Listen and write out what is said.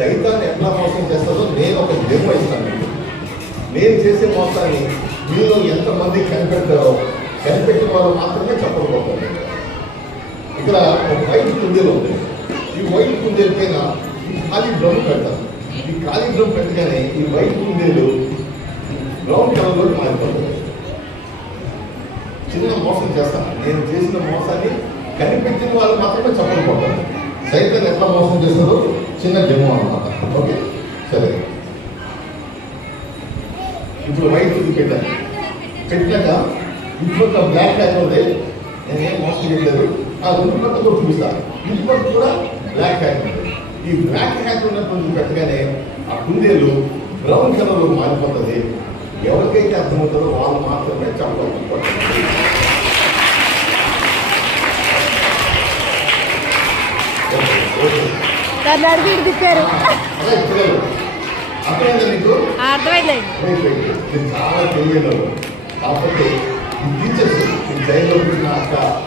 సైతాన్ని ఎట్లా మోసం చేస్తుందో నేను ఒక డెమో ఇస్తాను మీకు. నేను చేసే మోసాన్ని మీలో ఎంతమంది కనిపెట్టారో కనిపెట్టిన వాళ్ళు మాత్రమే చెప్పకపోతారు. ఇక్కడ ఒక వైట్ కుందేలు ఉంది. ఈ వైట్ కుందేలు పైన ఈ ఖాళీ డ్రమ్ పెడతారు. ఈ ఖాళీ డ్రమ్ పెట్టగానే ఈ వైట్ కుందేలు బ్రౌన్ కలర్లో మారిపోతుంది. చిన్న మోసం చేస్తాను. నేను చేసిన మోసాన్ని కనిపెట్టిన వాళ్ళు మాత్రమే చెప్పకపోతారు. సైతం ఎట్లా మోసం చేస్తుందో చిన్న డెమో అన్నమాట. ఓకే, సరే. ఇప్పుడు వైట్ ఇది పెట్టాను. పెట్టాక ఇప్పుడు బ్లాక్ హ్యాక్ ఉంది. నేనేం మోసం చేయలేదు. ఆ రెండు పక్కతో చూపిస్తాను. ఇంటి పక్క కూడా బ్లాక్ హ్యాక్ ఉంది. ఈ బ్లాక్ హ్యాక్ ఉన్నప్పుడు పెట్టగానే ఆ కుందేలు బ్రౌన్ కలర్లో మారిపోతుంది. ఎవరికైతే అర్థమవుతుందో వాళ్ళు మాత్రమే చెప్పాలి. అర్థమైందా మీకు? చాలా తెలియదు. కాకపోతే ఈ టీచర్స్ ఈ జైల్లో పెట్టిన అక్క